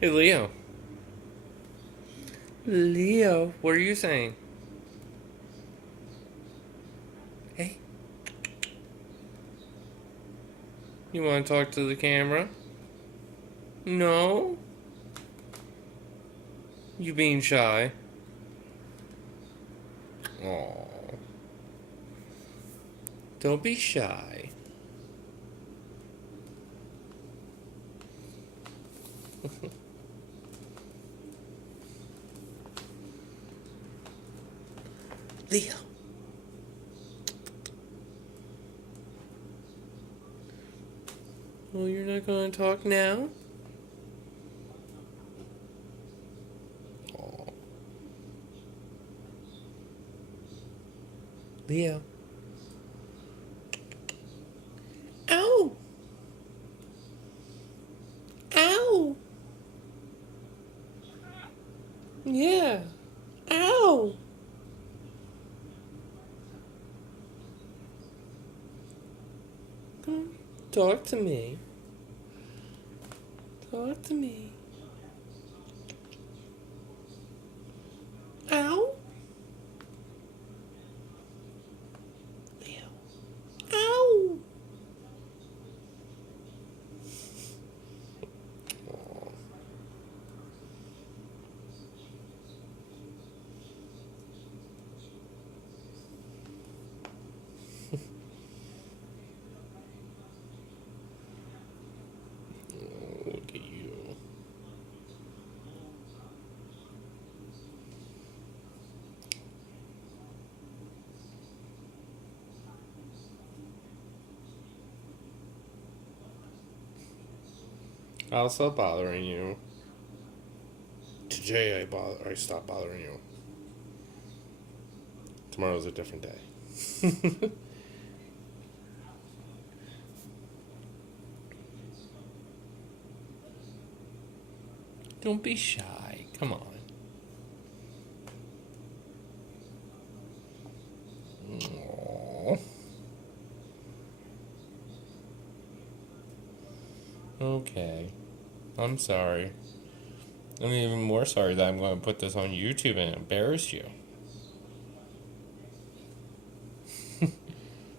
Hey, Leo. Leo, what are you saying? Hey, you want to talk to the camera? No? You being shy? Aww. Don't be shy. Leo. Well, you're not going to talk now? Aww. Leo. Ow! Ow! Yeah. Ow! Come, talk to me. Talk to me. Ow! Leo. Ow! Aw. Look at you. I'll stop bothering you. Today I stop bothering you. Tomorrow's a different day. Don't be shy. Come on. Aww. Okay. I'm sorry. I'm even more sorry that I'm going to put this on YouTube and embarrass you.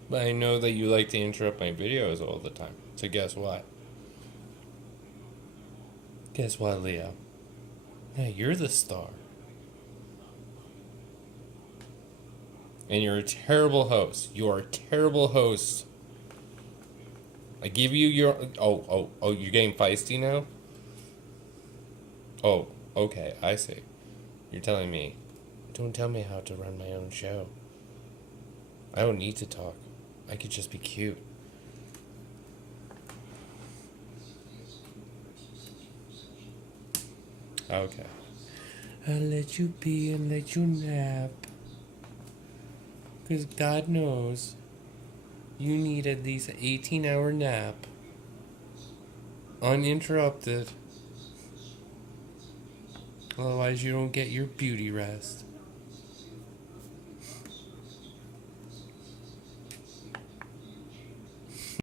But I know that you like to interrupt my videos all the time. So guess what? Guess what, Leo? Now you're the star. And you're a terrible host. You are a terrible host. I give you your... Oh, you're getting feisty now? Oh, okay, I see. You're telling me. Don't tell me how to run my own show. I don't need to talk. I could just be cute. Okay. I'll let you be and let you nap. Because God knows you need at least an 18-hour nap. Uninterrupted. Otherwise, you don't get your beauty rest.